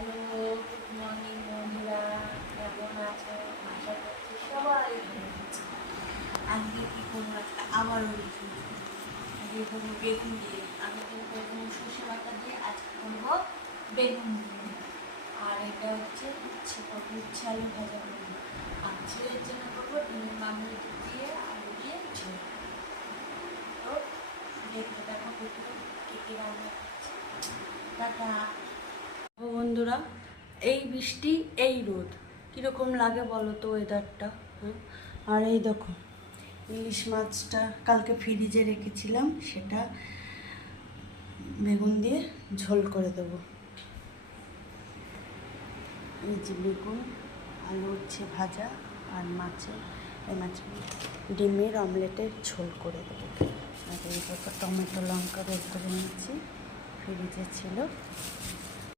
Hello, good morning বন্ধুরা, কেমন আছো? আশা করছি সবাই ভালো আছে। আজকে কী করবো? একটা আবারও আজকে করবো বেগুন দিয়ে। আমি কিন্তু বেগুন সর্ষে বাটা দিয়ে আজকে করবো বেগুন দিয়ে। আর এটা হচ্ছে উচ্ছে আলু ভাজা করবো। আর ছেলের জন্য করবো ডিমের মামলেট দিয়ে আলু দিয়ে ঝোল। তো দেখতে দেখো বন্ধুরা কী কী রান্না করছি। টাটা। বন্ধুরা, এই বৃষ্টি এই রোদ কীরকম লাগে বলো তো ওয়েদারটা? আর এই দেখো ইলিশ মাছটা কালকে ফ্রিজে রেখেছিলাম, সেটা বেগুন দিয়ে ঝোল করে দেবো। এই যে বেগুন আলু হচ্ছে ভাজা, আর এই ডিমের অমলেটের ঝোল করে দেবো। আর এই দেখো টমেটো লঙ্কা বের করে নিচ্ছি, ফ্রিজে ছিল।